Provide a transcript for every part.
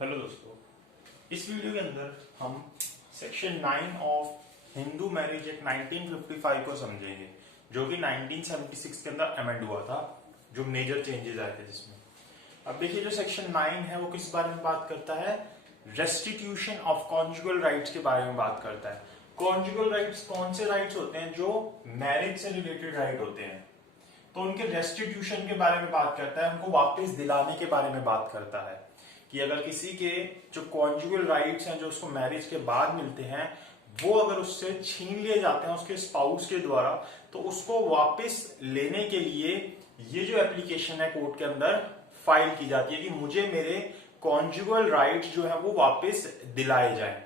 Hello दोस्तों, इस video के अंदर हम section 9 of Hindu marriage act 1955 को समझेंगे, जो कि 1976 के अंदर अमेंड हुआ था, जो मेजर चेंजेस आए थे जिसमें। अब देखिए, जो सेक्शन 9 है वो किस बारे में बात करता है? रेस्टिट्यूशन ऑफ कॉन्जुगल राइट्स के बारे में बात करता है। कॉन्जुगल राइट्स कौन से राइट्स होते हैं? जो मैरिज से रिलेटेड राइट होते हैं, तो उनके रेस्टिट्यूशन के बारे में बात करता है, उनको वापस दिलाने के बारे में बात करता है कि अगर किसी के जो कॉन्जुगल राइट्स हैं जो उसको मैरिज के बाद मिलते हैं, वो अगर उससे छीन लिए जाते हैं उसके स्पाउस के द्वारा, तो उसको वापस लेने के लिए ये जो एप्लीकेशन है कोर्ट के अंदर फाइल की जाती है कि मुझे मेरे कॉन्जुगल राइट्स जो है वो वापस दिलाए जाएं।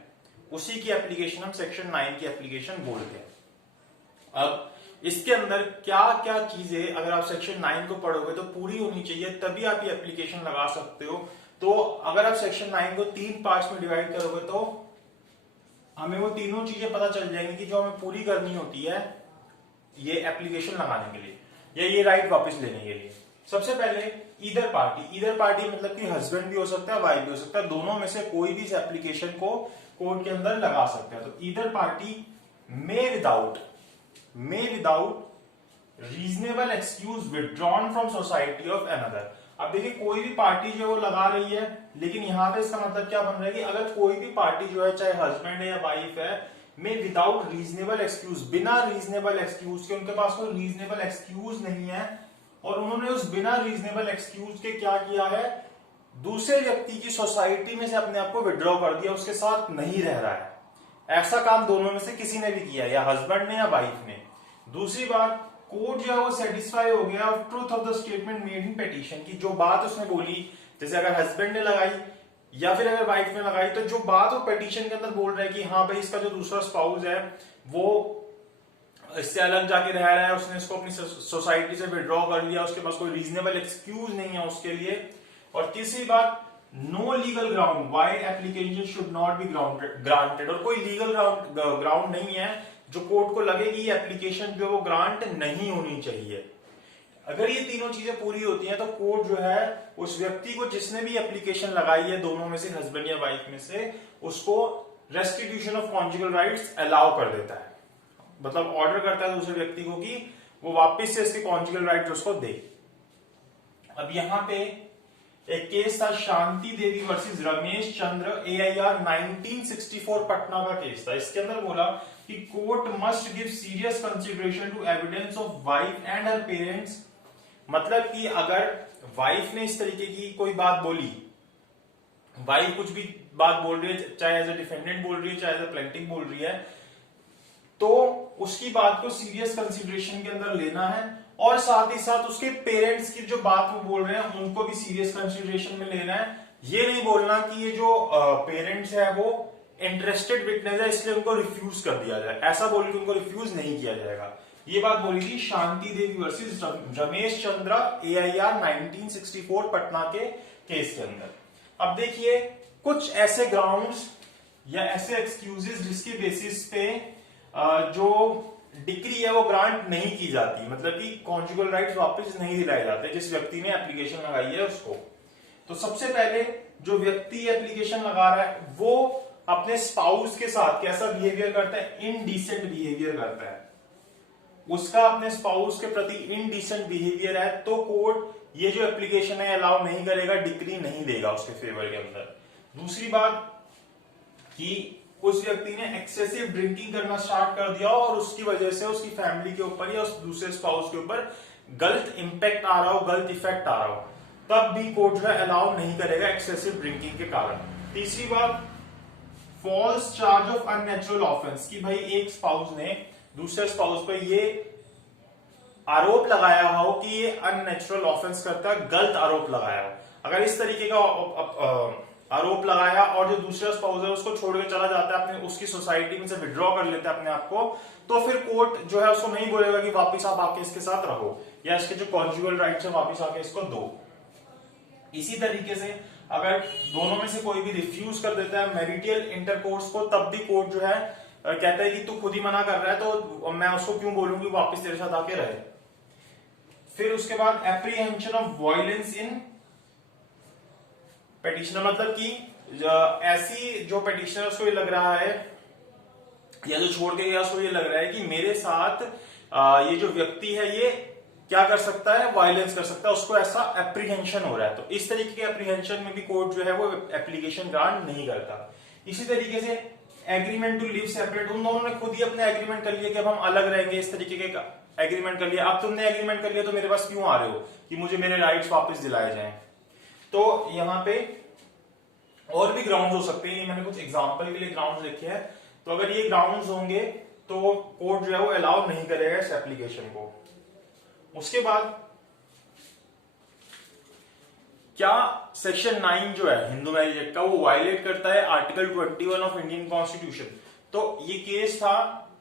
उसी की एप्लीकेशन हम सेक्शन 9 की एप्लीकेशन बोलते हैं। अब इसके अंदर क्या क्या चीजें अगर आप सेक्शन 9 को पढ़ोगे तो पूरी होनी चाहिए, तभी आप ये एप्लीकेशन लगा सकते हो। तो अगर आप सेक्शन 9 को 3 पार्ट्स में डिवाइड करोगे तो हमें वो तीनों चीजें पता चल जाएंगी कि जो हमें पूरी करनी होती है ये एप्लीकेशन लगाने के लिए या ये राइट वापस लेने के लिए। सबसे पहले ईदर पार्टी मतलब कि हस्बैंड भी हो सकता है, वाइफ भी हो सकता है, दोनों में से कोई भी इस एप्लीकेशन को कोर्ट के अंदर लगा सकता है। तो either party may without reasonable excuse withdrawn from society of another. अब देखिए, कोई भी पार्टी जो वो लगा रही है, लेकिन यहां पे इसका मतलब क्या बन रहा है कि अगर कोई भी पार्टी जो है, चाहे हस्बैंड है या वाइफ है, में विदाउट रीजनेबल एक्सक्यूज, बिना रीजनेबल एक्सक्यूज के, उनके पास कोई रीजनेबल एक्सक्यूज नहीं है और उन्होंने उस बिना रीजनेबल एक्सक्यूज के क्या किया है, दूसरे व्यक्ति की सोसाइटी में से अपने आप को विड्रॉ कर दिया, उसके साथ नहीं रह रहा है, ऐसा काम दोनों में से किसी ने भी किया, या हस्बैंड ने या वाइफ ने। दूसरी बात, कोर्ट जो है वो सेटिस्फाई हो गया truth of the statement made in petition की, जो बात उसने बोली, जैसे अगर हस्बैंड ने लगाई या फिर अगर वाइफ ने लगाई, तो जो बात वो पिटीशन के अंदर बोल रहा है कि हाँ भाई, इसका जो दूसरा स्पाउस है वो इससे अलग जाके रह रहा है, उसने इसको अपनी सोसाइटी से विड्रॉ कर लिया, उसके पास कोई रीजनेबल एक्सक्यूज नहीं है उसके लिए। और तीसरी बात, no legal ground why application should not be granted, और कोई लीगल ग्राउंड नहीं है जो कोर्ट को लगे कि एप्लीकेशन जो वो ग्रांट नहीं होनी चाहिए। अगर ये तीनों चीजें पूरी होती हैं तो कोर्ट जो है उस व्यक्ति को, जिसने भी एप्लीकेशन लगाई है दोनों में से, हस्बैंड या वाइफ में से, उसको restitution of conjugal rights allow कर देता है, मतलब ऑर्डर करता है दूसरे व्यक्ति को कि वो वापस से इसके कॉन्जुगल राइट्स उसको दे। अब यहां पे एक केस था, शांति देवी वर्सेस रमेश चंद्र, AIR 1964 पटना का केस था। इसके अंदर बोला कि court must give serious consideration to evidence of wife and her parents. मतलब कि अगर वाइफ ने इस तरीके की कोई बात बोली, वाइफ कुछ भी बात बोल रही है, चाहे एज ए डिफेंडेंट बोल रही है, चाहे एज ए प्लेंटिफ बोल रही है, तो उसकी बात को सीरियस कंसिडरेशन के अंदर लेना है, और साथ ही साथ उसके पेरेंट्स की जो बात वो बोल रहे हैं उनको भी सीरियस कंसिडरेशन में लेना है। ये नहीं बोलना कि ये जो पेरेंट्स है वो इंटरेस्टेड विटनेस है इसलिए उनको रिफ्यूज कर दिया जाए, ऐसा बोल के उनको रिफ्यूज नहीं किया जाएगा। ये बात बोली थी शांति देवी वर्सेस रमेश चंद्र, AIR 1964 पटना के केस के अंदर। अब देखिए, कुछ ऐसे ग्राउंड्स या ऐसे एक्सक्यूजेस जिसके बेसिस पे जो डिक्री है वो ग्रांट नहीं की जाती, मतलब कि कॉन्जुगल राइट्स वापस नहीं दिलाए जाते जिस व्यक्ति ने एप्लीकेशन लगाई है उसको। तो सबसे पहले जो व्यक्ति एप्लीकेशन लगा रहा है वो अपने स्पाउस के साथ कैसा बिहेवियर करता है? इनडिसेंट बिहेवियर करता है, उसका अपने स्पाउस के प्रति इनडिसेंट बिहेवियर है, तो कोर्ट ये जो एप्लीकेशन है अलाउ नहीं करेगा, डिक्री नहीं देगा उसके फेवर के अंदर। दूसरी बात कि उस व्यक्ति ने एक्सेसिव ड्रिंकिंग करना स्टार्ट कर दिया और उसकी वजह से उसकी फैमिली के ऊपर या उस दूसरे स्पाउस के ऊपर गलत इंपैक्ट आ रहा हो, गलत इफेक्ट आ रहा हो, तब भी कोर्ट जो है अलाउ नहीं करेगा एक्सेसिव ड्रिंकिंग के कारण। तीसरी बात, false charge of unnatural offence, कि भाई एक स्पाउस ने दूसरे स्पाउस पर ये आरोप लगाया हो कि ये अननेचुरल ऑफेंस करता है, गलत आरोप लगाया हो। अगर इस तरीके का आरोप लगाया और जो दूसरा स्पाउस है उसको छोड़ के चला जाता है, अपने उसकी सोसाइटी में से विड्रॉ कर लेता है अपने आप को, तो फिर कोर्ट जो है उसको नहीं बोलेगा कि वापस आप आके इसके साथ रहो या इसके जो कॉन्जुगल राइट्स है वापस आके इसको दो। इसी तरीके से अगर दोनों में से कोई भी रिफ्यूज कर देता है मैरिटल इंटरकोर्स को, तब भी कोर्ट जो है कहता है कि तू खुद ही मना कर रहा है तो मैं उसको क्यों बोलूंगी वापस तेरे साथ आके रहे। फिर उसके बाद apprehension of violence in petitioner, मतलब कि ऐसी जो पेटिशनर्स को ये लग रहा है या जो छोड़ के गया उसको ये लग रहा है कि मेरे साथ ये जो व्यक्ति है ये क्या कर सकता है, वायलेंस कर सकता है, उसको ऐसा एप्रीहेंशन हो रहा है, तो इस तरीके के एप्रीहेंशन में भी कोर्ट जो है वो एप्लीकेशन ग्रांट नहीं करता। इसी तरीके से एग्रीमेंट टू लिव सेपरेट, उन दोनों ने खुद ही अपने एग्रीमेंट कर लिया कि अब हम अलग रहेंगे, इस तरीके के एग्रीमेंट कर लिया। अब तुमने एग्रीमेंट कर लिया तो मेरे पास क्यों आ रहे हो कि मुझे मेरे राइट्स वापस दिलाए जाएं। तो यहां पे और भी ग्राउंड्स हो सकते हैं, मैंने कुछ एग्जांपल के लिए ग्राउंड्स लिखे हैं। तो अगर ये ग्राउंड्स होंगे तो कोर्ट जो है वो अलाउ नहीं करेगा इस एप्लीकेशन को। उसके बाद क्या सेक्शन 9 जो है हिंदू मैरिज एक्ट का वो वायलेट करता है आर्टिकल 21 ऑफ इंडियन कॉन्स्टिट्यूशन। तो ये केस था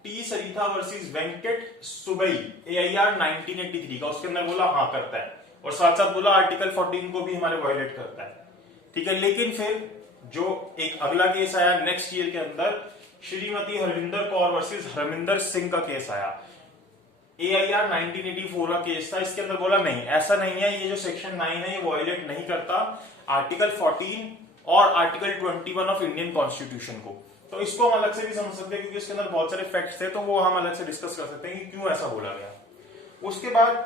टी सरिता वर्सेस वेंकट सुबई AIR 1983 का, उसके अंदर बोला हाँ करता है, और साथ साथ बोला आर्टिकल 14 को भी हमारे वायलेट करता है, ठीक है। लेकिन फिर जो एक अगला केस आया नेक्स्ट ईयर के अंदर, श्रीमती हरविंदर कौर वर्सेस हरमिंदर सिंह का केस आया, AIR 1984 का केस था। इसके अंदर बोला नहीं, ऐसा नहीं है, ये जो सेक्शन 9 है ये वायलेट नहीं करता आर्टिकल 14 और आर्टिकल 21 ऑफ इंडियन कॉन्स्टिट्यूशन को। तो इसको हम अलग से भी समझ सकते हैं क्योंकि इसके अंदर बहुत सारे फैक्ट्स थे, तो वो हम अलग से डिस्कस कर सकते हैं कि क्यों ऐसा बोला गया। उसके बाद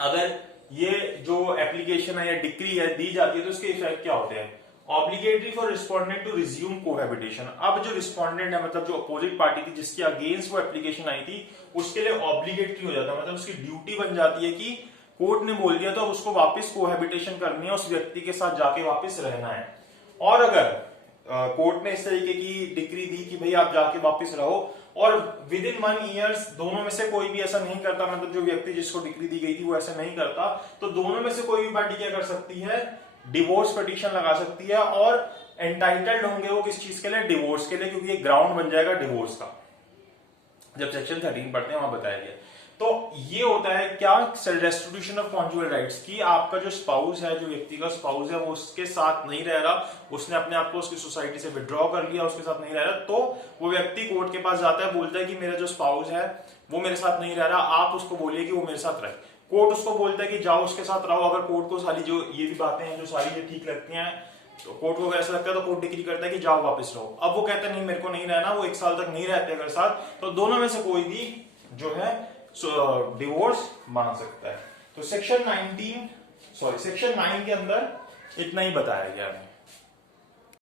अगर ये जो एप्लीकेशन है या डिक्री है दी जाती है तो उसके इफेक्ट क्या होते हैं। Obligatory for respondent to resume cohabitation, अब जो रिस्पोंडेंट है मतलब जो अपोजिट पार्टी थी जिसके अगेंस्ट वो एप्लीकेशन आई थी उसके लिए ऑब्लिगेटरी हो जाता है, मतलब उसकी ड्यूटी बन जाती है कि कोर्ट ने बोल दिया तो अब उसको वापस कोहैबिटेशन करनी है, उस व्यक्ति के साथ जाके वापस रहना है। और अगर कोर्ट ने इस तरीके की डिक्री दी कि भाई आप जाके वापस रहो और विद इन 1 ईयर दोनों में से कोई भी ऐसा नहीं करता, मतलब जो व्यक्ति जिसको डिक्री दी गई थी वो ऐसा नहीं करता, तो दोनों में से कोई भी पार्टी क्या कर सकती है, डिवोर्स पिटीशन लगा सकती है और एंटाइटल्ड होंगे वो किस चीज के लिए, डिवोर्स के लिए, क्योंकि एक ग्राउंड बन जाएगा डिवोर्स का। जब सेक्शन 13 पढ़ते हैं वहां बताया गया। तो ये होता है क्या, रेस्टिट्यूशन ऑफ कॉन्जुगल राइट्स, की आपका जो स्पाउस है, जो व्यक्ति का स्पाउस है वो उसके साथ नहीं रह रहा, उसने अपने आप को उसकी सोसाइटी से विड्रॉ कर लिया, उसके साथ नहीं रह रहा, तो वो व्यक्ति कोर्ट के पास जाता है, बोलता है कि मेरा जो स्पाउस है वो मेरे साथ नहीं रह रहा, आप उसको बोलिए कि वो मेरे साथ रहे। कोर्ट उसको बोलता है कि जाओ उसके साथ रहो। अगर कोर्ट को सारी जो ये भी बातें हैं जो सारी ये ठीक लगती हैं तो कोर्ट को ऐसा लगता है तो कोर्ट डिक्री करता है कि जाओ वापस रहो। अब वो कहता है नहीं मेरे को नहीं रहना, वो 1 साल तक नहीं रहते अगर साथ, तो दोनों में से कोई भी जो है डिवोर्स मांग सकता है। तो सेक्शन 9 के अंदर इतना ही बताया गया है।